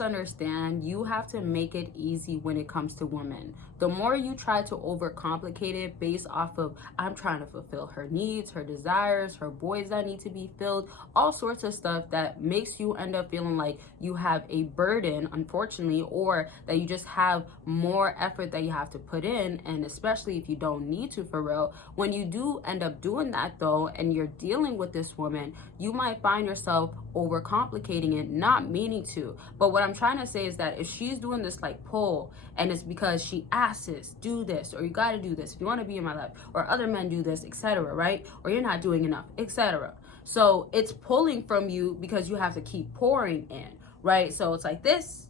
Understand, you have to make it easy when it comes to women. The more you try to overcomplicate it based off of I'm trying to fulfill her needs, her desires, her voids that need to be filled, all sorts of stuff that makes you end up feeling like you have a burden, unfortunately, or that you just have more effort that you have to put in. And especially if you don't need to, for real, when you do end up doing that though, and you're dealing with this woman, you might find yourself overcomplicating it, not meaning to. But what I'm trying to say is that if she's doing this like pull, and it's because she asks us, do this, or you got to do this if you want to be in my life, or other men do this, etc., right? Or you're not doing enough, etc. So it's pulling from you because you have to keep pouring in, right? So it's like this,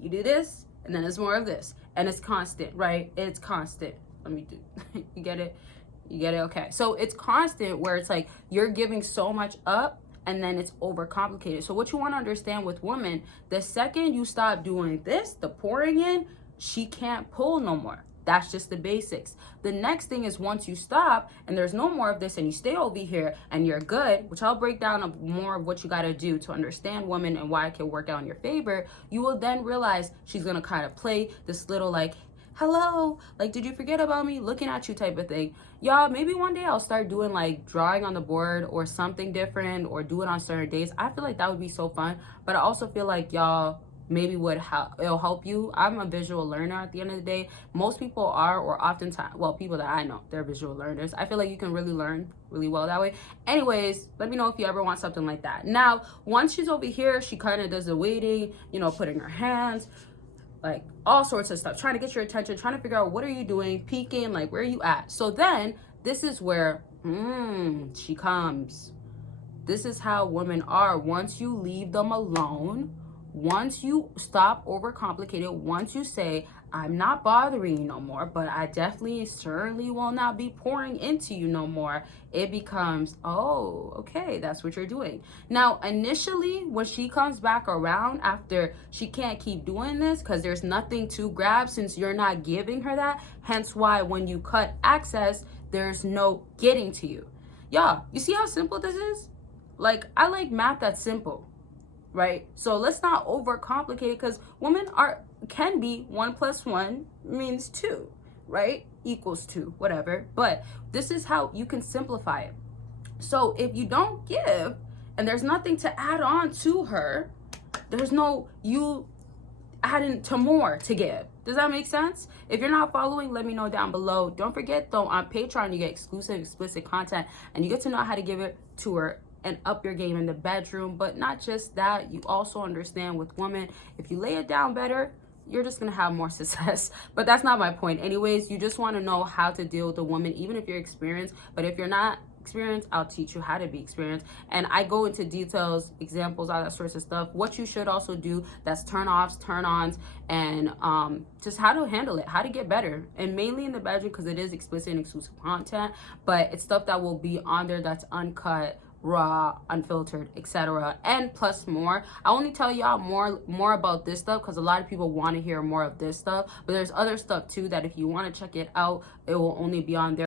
you do this, and then there's more of this, and it's constant, right? It's constant. Let me do you get it? You get it? Okay. So it's constant where it's like you're giving so much up, and then it's overcomplicated. So what you want to understand with women, the second you stop doing this, the pouring in, she can't pull no more. That's just the basics. The next thing is once you stop and there's no more of this and you stay over here and you're good, which I'll break down more of what you got to do to understand women and why it can work out in your favor, you will then realize she's going to kind of play this little like, hello, like, did you forget about me, looking at you type of thing. Y'all, maybe one day I'll start doing like drawing on the board or something different, or do it on certain days. I feel like that would be so fun. But I also feel like y'all maybe it'll help you. I'm a visual learner at the end of the day. Most people are, or oftentimes, well, people that I know, they're visual learners. I feel like you can really learn really well that way. Anyways, let me know if you ever want something like that. Now, once she's over here, she kind of does the waiting, you know, putting her hands, like all sorts of stuff, trying to get your attention, trying to figure out what are you doing, peeking, like where are you at. So then this is where she comes. This is how women are. Once you leave them alone, once you stop overcomplicating, once you say, I'm not bothering you no more, but I definitely certainly will not be pouring into you no more, it becomes, oh, okay, that's what you're doing. Now, initially, when she comes back around after she can't keep doing this because there's nothing to grab since you're not giving her that, hence why when you cut access, there's no getting to you. Y'all, you see how simple this is? Like, I like math that's simple, right? So let's not overcomplicate it, because women can be 1 + 1 means 2, right? Equals 2, whatever. But this is how you can simplify it. So if you don't give and there's nothing to add on to her, there's no you adding to more to give. Does that make sense? If you're not following, let me know down below. Don't forget though, on Patreon you get exclusive, explicit content, and you get to know how to give it to her and up your game in the bedroom. But not just that, you also understand with women, if you lay it down better, you're just gonna have more success. But that's not my point. Anyways, you just want to know how to deal with a woman, even if you're experienced. But if you're not experienced, I'll teach you how to be experienced, and I go into details, examples, all that sorts of stuff, what you should also do, that's turn offs, turn ons, and just how to handle it, how to get better, and mainly in the bedroom, because it is explicit and exclusive content, but it's stuff that will be on there that's uncut, raw, unfiltered, etc., and plus more. I only tell y'all more about this stuff because a lot of people want to hear more of this stuff, but there's other stuff too that if you want to check it out, it will only be on there.